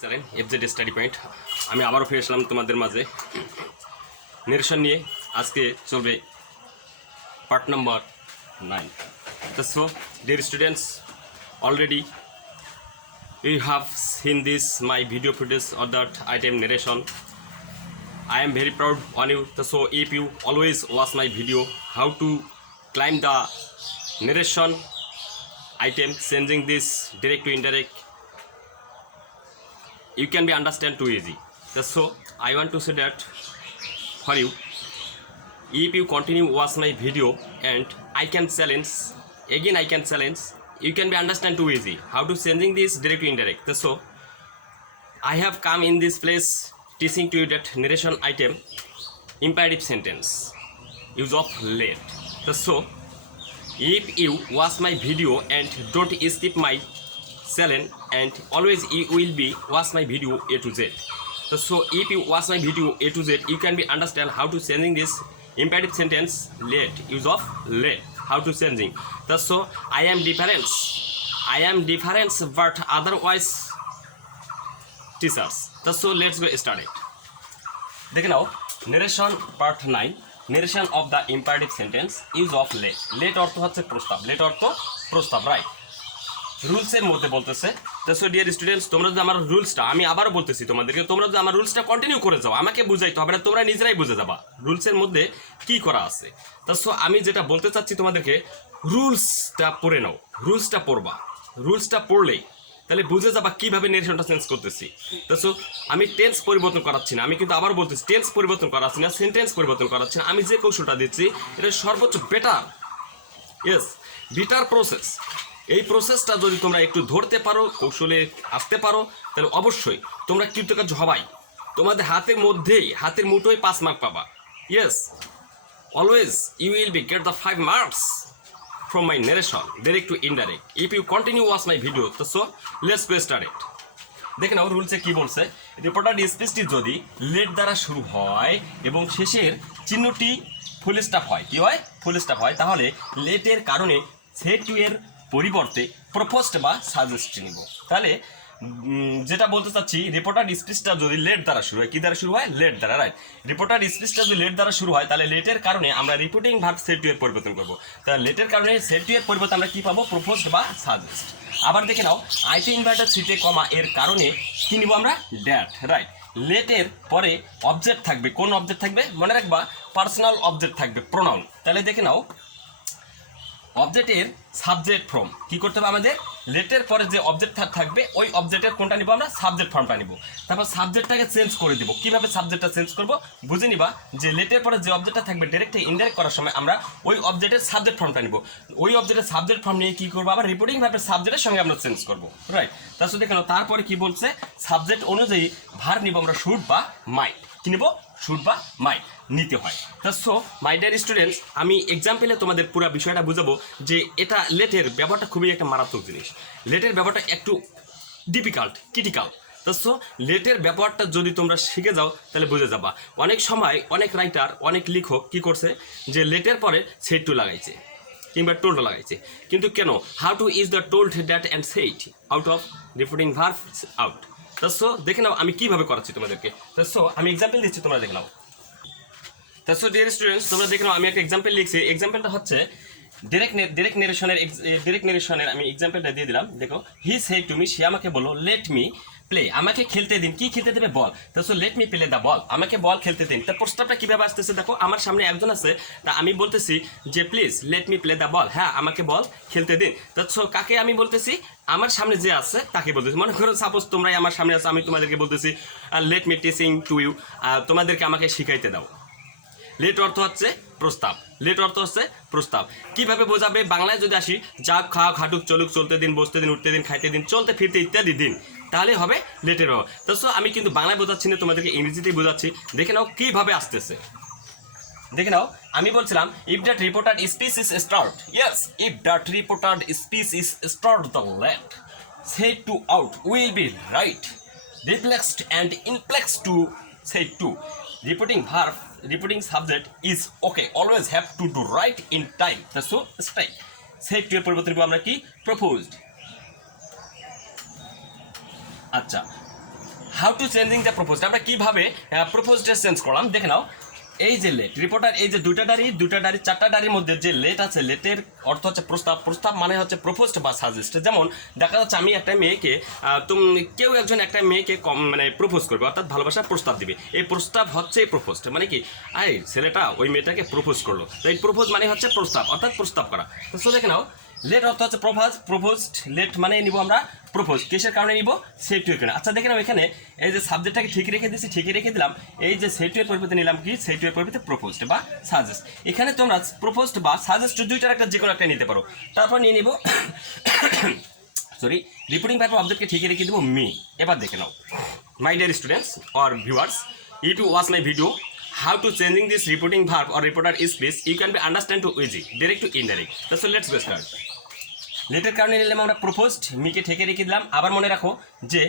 Channel FZ study point আমি আবারও ফিরে আসলাম তোমাদের মাঝে নিরসন নিয়ে। আজকে চলবে part number 9। So dear students, already you have seen this my video footage of that item narration. I am very proud on you. So if you always watch my video how to climb the narration item, changing this direct to indirect, you can be understand too easy. So I want to say that for you, if you continue watch my video and I can challenge, you can be understand too easy how to changing this direct to indirect. So I have come in this place teaching to you that narration item imperative sentence use of let. So if you watch my video and don't skip my channel and always you will be watch my video A to Z. So if you watch my video A to Z, you can be understand how to changing this imperative sentence let, use of let, how to changing. So I am difference but otherwise teachers. So let's go start it. দেখে নাও narration part 9, narration of the imperative sentence use of let. let অর্থ হচ্ছে প্রস্তাব, let অর্থ প্রস্তাব, right? রুলসের মধ্যে বলতেছে। তো so dear students, তোমরা যদি আমার রুলসটা, আমি আবারও বলতেছি তোমাদেরকে, তোমরা যদি আমার রুলসটা কন্টিনিউ করে যাও, আমাকে বুঝাইতে হবে না, তোমরা নিজেরাই বুঝে যাবা রুলসের মধ্যে কি করা আছে। তো সো আমি যেটা বলতে চাচ্ছি তোমাদেরকে, রুলসটা পড়ে নাও, রুলসটা পড়বা, রুলসটা পড়লেই তাহলে বুঝে যাবা কীভাবে নেরেশনটা চেঞ্জ করতেছি। তো সো আমি টেন্স পরিবর্তন করাচ্ছি না, আমি কিন্তু আবার বলতেছি টেন্স পরিবর্তন করাচ্ছি না, সেন্টেন্স পরিবর্তন করাচ্ছি না, আমি যে কৌশলটা দিচ্ছি এটা সর্বোচ্চ বেটার, ইয়েস বেটার প্রসেস। এই প্রসেসটা যদি তোমরা একটু ধরতে পারো, কৌশলে আসতে পারো, তাহলে অবশ্যই তোমরা কৃতকার্য হবাই। তোমাদের হাতের মধ্যেই, হাতের মুঠোয় 5 মার্ক পাবা। Yes, always you will be get the 5 marks from my narration direct to indirect if you continue watch my video. So let's go start it. দেখে নাও রুলসে কি বলছে। রিপোর্টার স্পিচটি যদি লেট দ্বারা শুরু হয় এবং শেষের চিহ্নটি ফুল স্টপ হয়, কি হয়? ফুল স্টপ হয়, তাহলে লেটের কারণে সেট টু এর পরিবর্তে প্রপোজড বা সাজেস্ট নিব। তাহলে যেটা বলতে চাচ্ছি, রিপোর্টার স্পিচটা যদি লেট দ্বারা শুরু হয়, কি দ্বারা শুরু হয়? লেট দ্বারা, রাইট? রিপোর্টার স্পিচটা যদি লেট দ্বারা শুরু হয়, তাহলে লেটের কারণে আমরা রিপোর্টিং ভার্ব সেট টু এর পরিবর্তন করবো। তাহলে লেটের কারণে সেট টু এর পরিবর্তে আমরা কি পাবো? প্রপোজড বা সাজেস্ট। আবার দেখে নাও, আইপি ইনভার্টার সিটে কমা এর কারণে কি নিব আমরা? That, right? লেটের পরে অবজেক্ট থাকবে, কোন অবজেক্ট থাকবে? মনে রাখবা, পার্সোনাল অবজেক্ট থাকবে, প্রোনাউন। তাহলে দেখে নাও, অবজেক্টের সাবজেক্ট ফর্ম কি করতে হবে আমাদের? লেটের পরে যে অবজেক্ট থাকবে ওই অবজেক্টের কোনটা নিব আমরা? সাবজেক্ট ফর্মটা নিব। তারপর সাবজেক্টটাকে চেঞ্জ করে দিব। কিভাবে সাবজেক্টটা চেঞ্জ করব বুঝে নিবা, যে লেটের পরে যে অবজেক্টটা থাকবে ডাইরেক্ট ইনডাইরেক্ট করার সময় আমরা ওই অবজেক্টের সাবজেক্ট ফর্মটা নিব। ওই অবজেক্টের সাবজেক্ট ফর্ম নিয়ে কি করবো? আবার রিপোর্টিং ভার্বের সাবজেক্টের সঙ্গে আমরা চেঞ্জ করব, রাইট? তার সাথে দেখো, তারপরে কি বলছে? সাবজেক্ট অনুযায়ী ভার্ব নিব আমরা শুড বা মাইট। কি নিব? শুড বা মাইট নিতে হয়। সো মাই ডিয়ার স্টুডেন্টস, আমি এক্সাম্পলে তোমাদের পুরো বিষয়টা বুঝাবো যে এটা লেটের ব্যবহারটা খুবই একটা মারাত্মক জিনিস। লেটের ব্যবহারটা একটু ডিফিকাল্ট, ক্রিটিক্যাল। সো লেটের ব্যবহারটা যদি তোমরা শিখে যাও তাহলে বুঝে যাবা। অনেক সময় অনেক রাইটার, অনেক লেখক কি করছে, যে লেটের পরে সেট টু লাগাইছে কিংবা টোল্ড লাগাইছে, কিন্তু কেন? How to is the told that and set out of reporting verb out. So দেখে নাও আমি কিভাবে করাচ্ছি তোমাদেরকে। সো আমি এক্সাম্পল দিচ্ছি, তোমরা দেখে নাও। সো ডিয়ার স্টুডেন্টস, তোমরা দেখে নাও, আমি একটা এক্সাম্পল লিখছি। এক্সাম্পলটা হচ্ছে ডিরেক্ট নেরেশনের আমি এক্সাম্পলটা দিয়ে দিলাম। দেখো, হি সেড টু মি, সে আমাকে বললো, লেট মি প্লে, আমাকে খেলতে দিন। কি খেলতে দেবে? বল। So let me play the ball, আমাকে বল খেলতে দিন। তার প্রস্তাবটা কীভাবে আসতেছে দেখো, আমার সামনে একজন আছে, তা আমি বলতেছি যে please let me play the বল, হ্যাঁ আমাকে বল খেলতে দিন। সো কাকে আমি বলতেছি? আমার সামনে যে আছে তাকে বলতেছি। মনে করো সাপোজ তোমরাই আমার সামনে আছে, আমি তোমাদেরকে বলতেছি let me teaching to you, তোমাদেরকে আমাকে শিখাইতে দাও। লেট অর্থ হচ্ছে প্রস্তাব, লেট অর্থ হচ্ছে প্রস্তাব। কিভাবে বোঝাবে? বাংলায় যদি আসি, যাক, খাও, খাটুক, চলুক, চলতে দিন, বসতে দিন, উঠতে দিন, খাইতে দিন, চলতে ফিরতে ইত্যাদি দিন, তাহলে হবে লেটের ব্যবহার। তো আমি কিন্তু বাংলায় বোঝাচ্ছি না, তোমাদেরকে ইংরেজিতেই বোঝাচ্ছি। দেখে নাও কিভাবে আসতেছে। দেখে নাও, আমি বলছিলাম if that reporter speech is start, yes if that reporter speech is start the let set to out will be right reflexed and inflex to set to reporting subject is okay, always have to do right in time. So strike set two এর পরিবর্তে আমরা কি? Proposed. আচ্ছা, how to changing the proposed, আমরা কীভাবে প্রপোজডে change করলাম দেখে নাও। এই যে লেট রিপোর্টার, এই যে দুটা ডারি চারটা ডারির মধ্যে যে লেট আছে, লেটের অর্থ হচ্ছে প্রস্তাব, প্রস্তাব মানে হচ্ছে প্রপোজড বা সাজেস্ট। যেমন দেখা যাচ্ছে আমি একটা মেয়েকে কেউ একজন একটা মেয়েকে মানে প্রপোজ করবে, অর্থাৎ ভালোবাসার প্রস্তাব দিবে, এই প্রস্তাব হচ্ছে প্রপোজড, মানে কি এই ছেলেটা ওই মেয়েটাকে প্রপোজ করলো, তো এই প্রপোজ মানে হচ্ছে প্রস্তাব, অর্থাৎ প্রস্তাব করা। তো দেখে নাও লেট অর্থ হচ্ছে প্রপোজড, লেট মানে নিব আমরা প্রপোজ, কিসের কারণে নিব সেটুয়ের কারণে। আচ্ছা দেখে নাও এখানে এই যে সাবজেক্টটাকে ঠিক রেখে দিচ্ছি, ঠিকই রেখে দিলাম, এই যে সেটুয়ের পরিবর্তে নিলাম কি সেটুয়ের পরিবর্তে প্রপোজড বা সাজেস্ট। এখানে তোমরা প্রপোজড বা সাজেস্ট দুইটার একটা যে কোনো একটা নিতে পারো। তারপর নিয়ে নিব সরি রিপোর্টিং ভার্ব অবজেক্টকে ঠিকই রেখে দেবো মি। এবার দেখে নাও my dear students or viewers, you to watch my video how to changing this reporting verb or reporter is please you can be understand to easy direct to indirect. So let's go start. লেটের কারণে নিলাম আমরা proposed, মিকে ঠেকে রেখে দিলাম। আবার মনে রাখো যে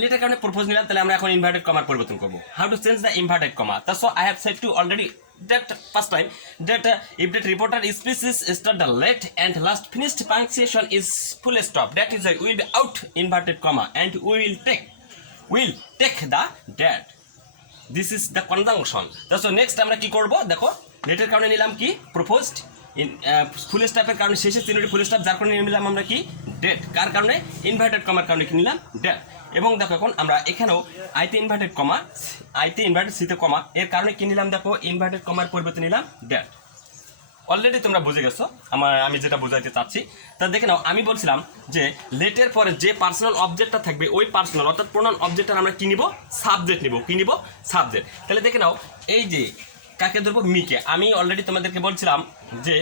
লেটের কারণে প্রপোজ নিলাম, তাহলে আমরা এখন ইনভার্টেড কমার পরিবর্তন করবো। How to change the inverted comma, তা so I have said to already that first time that if that reporter speech is start the late and last finished punctuation is full stop, that is why we will be out inverted comma and we will take the that. This is the conjunction. তো next আমরা কি করব দেখো, লেটের কারণে নিলাম কি proposed, ফুল স্টপের কারণে শেষে তিনটি ফুল স্টপ, যার কারণে নিলাম আমরা কি ডেট, কার কারণে ইনভার্টেড কমার কারণে কি নিলাম ডেট। এবং দেখো এখন আমরা এখানেও আইতে ইনভার্টেড কমা, আইতে ইনভার্টেড সিতে কমা, এর কারণে কি নিলাম দেখো ইনভার্টেড কমার পরিবর্তে নিলাম ডেট। অলরেডি তোমরা বুঝে গেছো আমি যেটা বোঝাইতে চাচ্ছি। তা দেখে নাও আমি বলছিলাম যে লেটের পরে যে পার্সোনাল অবজেক্টটা থাকবে ওই পার্সোনাল অর্থাৎ প্রোনাউন অবজেক্টটা আমরা কি নিব সাবজেক্ট নিব, কি নিব সাবজেক্ট। তাহলে দেখে নাও এই যে কাকে ধরবো মিকে, আমি অলরেডি তোমাদেরকে বলছিলাম যে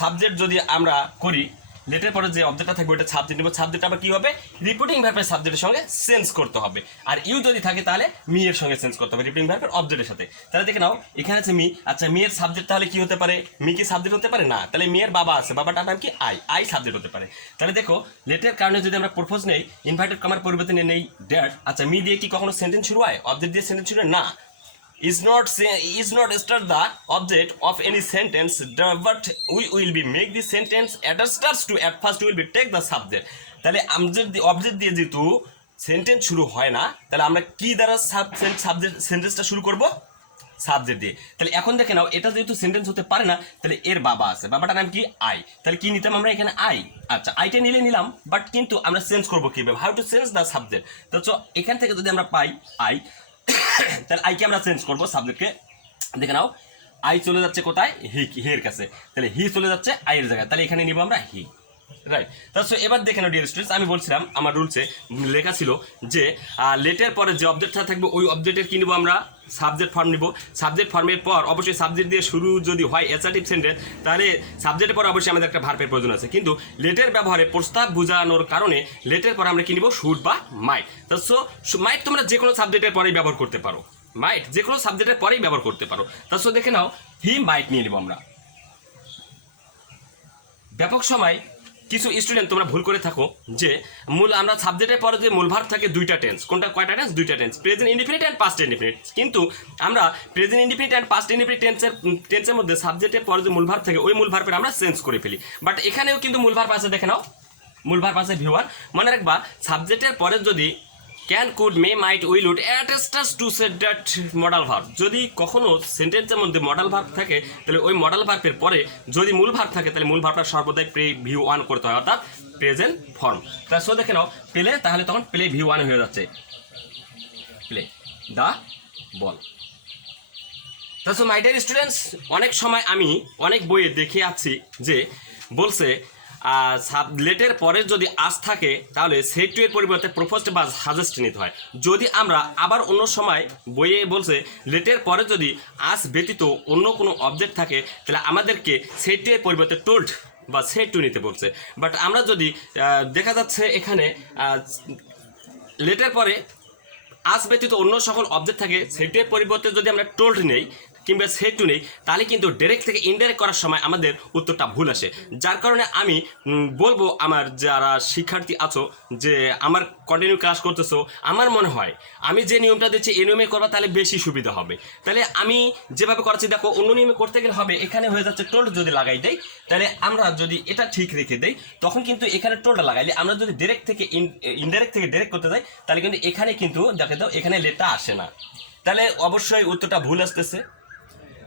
সাবজেক্ট যদি আমরা করি লেটের পরে যে অবজেক্টটা থাকবে ওটা সাবজেক্ট নিব, সাবজেক্ট আবার কি হবে রিপিটিং ভার্বের সাবজেক্টের সঙ্গে চেঞ্জ করতে হবে, আর ইউ যদি থাকে তাহলে মি এর সঙ্গে চেঞ্জ করতে হবে রিপিটিং ভার্বের অবজেক্টের সাথে। তাহলে দেখে নাও এখানে আছে মি, আচ্ছা মি এর সাবজেক্ট তাহলে কি হতে পারে, মি কি সাবজেক্ট হতে পারে না, তাহলে মি এর বাবা আছে, বাবাটার নাম কি আই সাবজেক্ট হতে পারে। তাহলে দেখো লেটের কারণে যদি আমরা প্রপোজ নেই ইনভার্টেড কমার পরিবর্তে নেই ড্যাট, আচ্ছা মি দিয়ে কি কখনো সেন্টেন্স শুরু হয়, অবজেক্ট দিয়ে সেন্টেন্স শুরু হয় না, is not start the object of any sentence, but we will be make the sentence at first we will be take the subject. তাহলে অবজেক্ট দিয়ে যেহেতু সেন্টেন্স শুরু হয় না, তাহলে আমরা কি দ্বারা সাবজেক্ট সেন্টেন্সটা শুরু করব সাবজেক্ট দিয়ে। তাহলে এখন দেখে নাও এটা যেহেতু সেন্টেন্স হতে পারে না, তাহলে এর বাবা আছে, বাবাটার নাম কি আই, তাহলে কি নিতাম আমরা এখানে আই। আচ্ছা আইটা নিলাম, বাট কিন্তু আমরা চেঞ্জ করবো কিভাবে, how to change the subject. তো এখান থেকে যদি আমরা পাই আই, তাহলে আইকে আমরা চেঞ্জ করবো সাবজেক্টকে। দেখে নাও আই চলে যাচ্ছে কোথায় হের কাছে, তাহলে হি চলে যাচ্ছে আইয়ের জায়গায়, তাহলে এখানে নিব আমরা হি, রাইট। তো এবার দেখে নাও ডিয়ার স্টুডেন্টস, আমি বলছিলাম আমার রুলসে লেখা ছিল যে লেটের পরে যে অবজেক্টটা থাকবে ওই অবজেক্টের কি নিব আমরা সাবজেক্ট ফর্ম নিব, সাবজেক্ট ফর্মের পর অবশ্যই সাবজেক্ট দিয়ে শুরু যদি হয় অ্যাসার্টিভ সেন্টেন্স, তাহলে সাবজেক্টের পর অবশ্যই আমাদের একটা ভার্বের প্রয়োজন আছে, কিন্তু লেটের ব্যবহারে প্রস্তাব বোঝানোর কারণে লেটের পর আমরা কি নিব শুড বা মাইট। তো মাইট তোমরা যে কোনো সাবজেক্টের পরেই ব্যবহার করতে পারো, মাইট যে কোনো সাবজেক্টের পরেই ব্যবহার করতে পারো। তাছাড়া দেখে নাও হি মাইট নিয়ে নিব আমরা। ব্যাপক সময় কিছু স্টুডেন্ট তোমরা ভুল করে থাকো যে আমরা সাবজেক্টের পরে যে মূল ভার্ব থাকে দুইটা টেন্স, কয়টা টেন্স দুইটা tense, present indefinite and past indefinite, কিন্তু আমরা present indefinite and past indefinite টেন্সের মধ্যে সাবজেক্টের পরে যে মূল ভার্ব থাকে ওই মূল ভার্বের আমরা চেঞ্জ করে ফেলি, বাট এখানেও কিন্তু মূল ভার্ব আছে, দেখে নাও মূল ভার্ব আছে ভিউয়ার। মনে রাখবা সাবজেক্টের পরে যদি can could may might will would attach to set that modal verb, যদি কখনো সেন্টেন্সের মধ্যে মডাল ভার্ব থাকে তাহলে ওই মডাল ভার্বের পরে যদি মূল ভার্ব থাকে তাহলে মূল ভার্বটা সর্বদাই প্রি ওয়ান করতে হয়, অর্থাৎ প্রেজেন্ট ফর্ম। তাহলে দেখে নাও প্লে, তাহলে তখন প্লে ভি ওয়ান হয়ে যাচ্ছে, প্লে দ্য বল। তাহলে মাই ডিয়ার স্টুডেন্টস, অনেক সময় আমি অনেক বইয়ে দেখে আছি যে বলছে লেটের পরে যদি আজ থাকে তাহলে সেট টু এর পরিবর্তে প্রপোজড বা সাজেস্ট নিতে হয়। যদি আমরা আবার অন্য সময় বইয়ে বলছে লেটের পরে যদি আজ ব্যতীত অন্য কোনো অবজেক্ট থাকে তাহলে আমাদেরকে সেট টু এর পরিবর্তে টোল্ড বা সেট টু নিতে বলছে, বাট আমরা যদি দেখা যাচ্ছে এখানে লেটের পরে আজ ব্যতীত অন্য সকল অবজেক্ট থাকে সেটের পরিবর্তে যদি আমরা টোল্ড নেই কিংবা সেট টু নেই, তাহলে কিন্তু ডাইরেক্ট থেকে ইনডাইরেক্ট করার সময় আমাদের উত্তরটা ভুল আসে। যার কারণে আমি বলবো আমার যারা শিক্ষার্থী আছো যে আমার কন্টিনিউ ক্লাস করতেছো, আমার মনে হয় আমি যে নিয়মটা দিচ্ছি এই নিয়মে করবা তাহলে বেশি সুবিধা হবে। তাহলে আমি যেভাবে করাচ্ছি দেখো, অন্য নিয়মে করতে গেলে হবে এখানে হয়ে যাচ্ছে টোল্ড যদি লাগাই দেয়, তাহলে আমরা যদি এটা ঠিক রেখে দেই তখন কিন্তু এখানে টোল্ডটা লাগাইলে আমরা যদি ডাইরেক্ট থেকে ইনডাইরেক্ট থেকে ডাইরেক্ট করতে যাই তাহলে কিন্তু এখানে কিন্তু দেখে দাও এখানে লেটটা আসে না, তাহলে অবশ্যই উত্তরটা ভুল আসতেছে।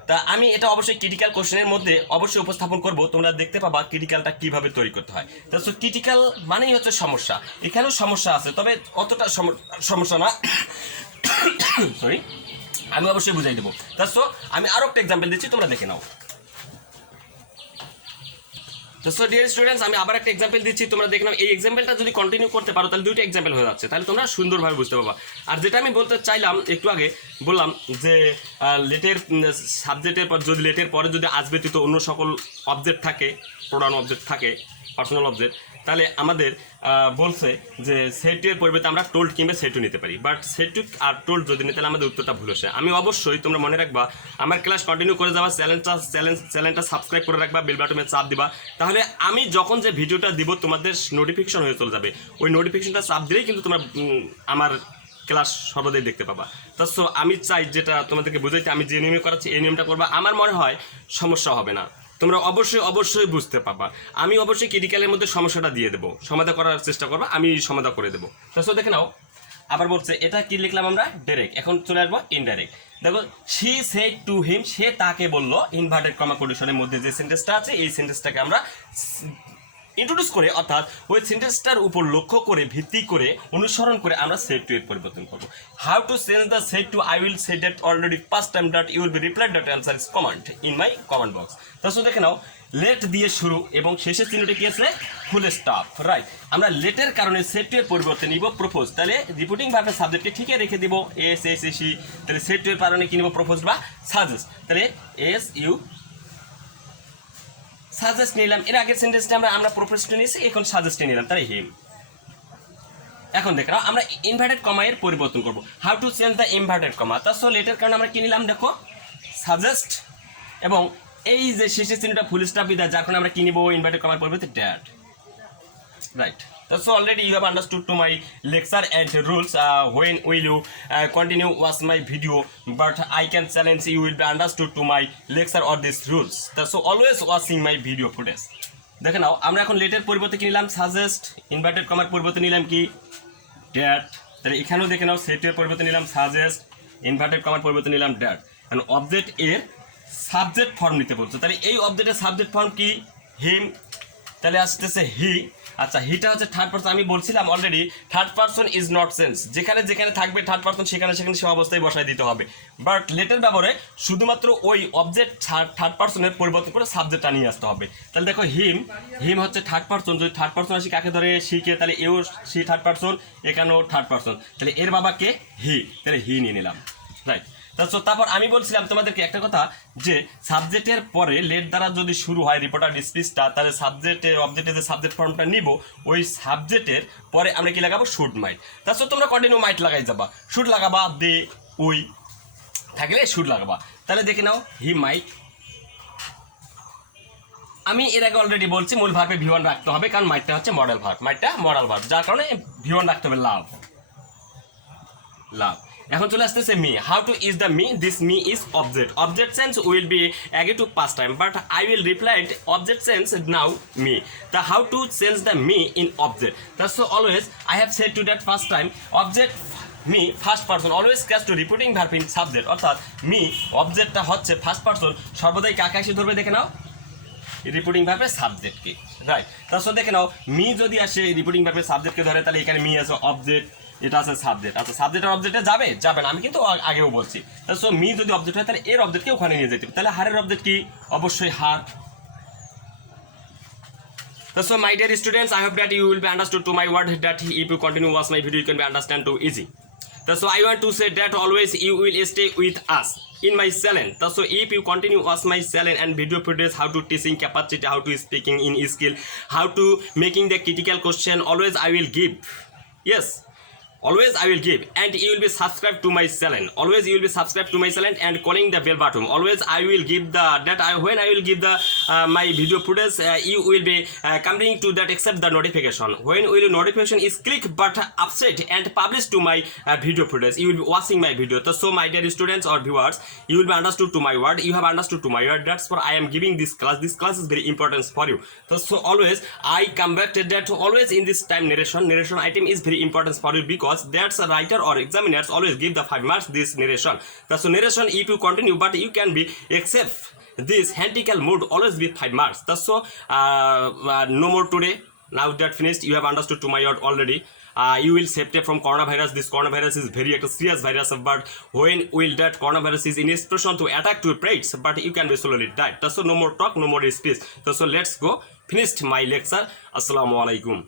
তা আমি এটা অবশ্যই ক্রিটিক্যাল কোশ্চেনের মধ্যে অবশ্যই উপস্থাপন করব, তোমরা দেখতে পাবা ক্রিটিক্যালটা কিভাবে তৈরি করতে হয়। তো ক্রিটিক্যাল মানেই হচ্ছে সমস্যা, এখানেও সমস্যা আছে তবে অতটা সমস্যা না, সরি, আমি অবশ্যই বুঝাই দেবো। তো আমি আরও একটা এক্সাম্পল দিচ্ছি, তোমরা দেখে নাও। তো ডিয়ার স্টুডেন্টস, আমি আবার একটা এক্সাম্পল দিচ্ছি, তোমরা দেখে নাও। এই এক্সাম্পলটা যদি কন্টিনিউ করতে পারো তাহলে দুইটা এক্সাম্পল হয়ে যাচ্ছে, তাহলে তোমরা সুন্দরভাবে বুঝতে পারবা। আর যেটা আমি বলতে চাইলাম একটু আগে বললাম যে লেটের সাবজেক্টের পর যদি লেটের পরে যদি আজ ব্যতীত অন্য সকল অবজেক্ট থাকে, প্রোনাউন অবজেক্ট থাকে, পার্সোনাল অবজেক্ট, তাহলে আমাদের বলছে যে সেটুর পরিবর্তে আমরা টোল্ড কিংবা সেটু নিতে পারি। বাট সেটু আর টোল্ড যদি নিই তাহলে আমাদের উত্তরটা ভুল আসে। আমি অবশ্যই তোমরা মনে রাখবা, আমার ক্লাস কন্টিনিউ করে যাবা, চ্যানেলটা সাবস্ক্রাইব করে রাখবা, বেল বাটনে চাপ দিবা, তাহলে আমি যখন যে ভিডিওটা দিব তোমাদের নোটিফিকেশন হয়ে চলে যাবে। ওই নোটিফিকেশনটা চাপ দিলেই কিন্তু তোমরা আমার ক্লাস সর্বদাই দেখতে পাবা। তো আমি চাই যেটা তোমাদেরকে বুঝাইতে, আমি যে নিয়মে করাচ্ছি এই নিয়মটা করবা, আমার মনে হয় সমস্যা হবে না, তোমরা অবশ্যই বুঝতে পারবা। আমি অবশ্যই ক্রিটিক্যালের মধ্যে সমস্যাটা দিয়ে দেবো, সমাধান করার চেষ্টা করবা, আমি সমাধান করে দেবো। তো দেখে নাও, আবার বলছে এটা কি লিখলাম আমরা ডাইরেক্ট, এখন চলে আসবো ইনডাইরেক্ট। দেখো, শি সেড টু হিম, সে তাকে বললো, ইনভার্টেড কমা কোটেশনের মধ্যে যে সেন্টেন্সটা আছে এই সেন্টেন্সটাকে আমরা ইন্ট্রোডিউস করে, অর্থাৎ ওই সেন্টেন্সটার উপর লক্ষ্য করে ভিত্তি করে অনুসরণ করে আমরা সেট টু এর পরিবর্তন করবো। How to change the set two, I will say that already first time that you will be replied that answer is comment in my comment box. তারপর দেখে নাও, লেট দিয়ে শুরু এবং শেষের চিহ্নটি কি আছে, ফুল স্টপ, রাইট। আমরা লেটের কারণে সেট টু এর পরিবর্তে নিব প্রপোজ, তাহলে রিপোর্টিং ভার্বের সাবজেক্টকে ঠিকই রেখে দিব এস এস এসি, তাহলে সেট টু এর কারণে কি নিব, প্রপোজ বা সাজেস্ট, তাহলে এস ইউ সাজেস্ট নিলাম। এর আগের সেন্টেন্সটা আমরা প্রপোজটা নিয়েছি, এখন সাজেস্ট নিলাম, তাহলে হিম। এখন দেখো আমরা ইনভার্টেড কমা এর পরিবর্তন করব, how to change the inverted কমা। তার লেটের কারণে আমরা কি নিলাম, দেখো সাজেস্ট, এবং এই যে শেষের চিহ্নটা ফুল স্টপ বিদায়, যার কারণে আমরা কি নিব, ইনভার্টেড কমার পরিবর্তে that, right. So already you have understood to my lecture and rules. When will you continue watch my video? But I can challenge you will be understood to my lecture or these rules. So always watching my video footage. দেখে নাও, আমরা এখন লেটের পরিবর্তে কি নিলাম, suggest, inverted কমার পরিবর্তে নিলাম কি, ড্যাট। তাহলে এখানেও দেখে নাও, সেটের পরিবর্তে নিলাম সাজেস্ট, ইনভার্টেড কমার পরিবর্তে নিলাম ড্যাট। কারণ অবজেক্ট এর সাবজেক্ট ফর্ম নিতে বলছো, তাহলে এই অবজেক্টের সাবজেক্ট ফর্ম কি, হিম, তাহলে আসতেছে হি। আচ্ছা, হিটা হচ্ছে থার্ড পারসন, আমি বলছিলাম already third person is not sense, যেখানে যেখানে থাকবে থার্ড পারসন সেখানে সেখানে সে অবস্থায় বসায় দিতে হবে। বাট লেটের ব্যবহারে শুধুমাত্র ওই অবজেক্ট থার্ড পারসনের পরিবর্তন করে সাবজেক্টটা নিয়ে আসতে হবে। তাহলে দেখো হিম হচ্ছে থার্ড পারসন, যদি থার্ড পারসন আসি কাকে ধরে, শিকে, তাহলে এও সি থার্ড পারসন, এখানেও থার্ড পারসন, তাহলে এর বাবাকে হি, তাহলে হি নিয়ে নিলাম, রাইট। তারপর আমি বলছিলাম তোমাদেরকে একটা কথা, যে সাবজেক্টের পরে লেট দ্বারা যদি শুরু হয় রিপোর্টার স্পিচটা, তাহলে সাবজেক্টের অবজেক্টের যে সাবজেক্ট ফর্মটা নিব, ওই সাবজেক্টের পরে আমরা কি লাগাবো, শুড মাইট। তারপর তোমরা কন্টিনিউ মাইট লাগাই যাবা, শুড লাগাবা, দে উই থাকলে শুড লাগাবা। তাহলে দেখে নাও, হি মাইট। আমি এর আগে অলরেডি বলছি মূল ভার্বে ভি ওয়ান রাখতে হবে, কারণ মাইটটা হচ্ছে মডেল ভার্ব, মাইটটা মডেল ভার্ব, যার কারণে ভি ওয়ান রাখতে হবে, লাভ। এখন চলে আসতেছে me, how to is the me, this me is object, object sense will be again to pass time, but I will reply object sense now me. তা how to change the me in object, that's always I have said to that first time, object me first person always catch to repeating verb in subject, অর্থাৎ me অবজেক্টটা হচ্ছে first person, সর্বদাই কাকে এসে ধরবে, দেখে নাও repeating ভার্বের সাবজেক্টকে, right. তারপর দেখে নাও, মি যদি আসে রিপিটিং ভার্বের সাবজেক্টকে ধরে, তাহলে এখানে মি আছে অবজেক্ট, এটা আছে সাবজেক্ট। আচ্ছা, সাবজেক্ট আর অবজেক্টে যাবে না, আমি কিন্তু আগেও বলছি। সো মি যদি অবজেক্ট হয় তাহলে এর অবজেক্টকে ওখানে নিয়ে যেতে হবে, তাহলে হারের অবজেক্ট কি, অবশ্যই হার। So my dear students, I hope that you will be understood to my word that if you continue watch my video you can be understand too easy. So I want to say that always you will stay with us in my channel. So if you continue watch my channel and video footage, how to teaching capacity, how to speaking in skill, how to making the critical question, always I will give. Yes, always I will give, and you will be subscribed to my channel. Always you will be subscribed to my channel and calling the bell button. Always I will give the when I will give the my video footage, you will be coming to that accept the notification. When will notification is click but upset and publish to my video footage, you will be watching my video. So my dear students or viewers, you will be understood to my word. You have understood to my word. That's why I am giving this class. This class is very important for you. So always I come back to that. Always in this time narration item is very important for you, because that's a writer or examiners always give the 5 marks this narration. So narration if you continue, but you can be except this handicap mode always be 5 marks. So no more today. Now that finished, you have understood to my word already. You will safety from coronavirus. This coronavirus is very serious virus, but when will that coronavirus is in expression to attack to plates, but you can be slowly die. So no more talk, no more speech. So let's go. Finished my lecture. Assalamu alaikum.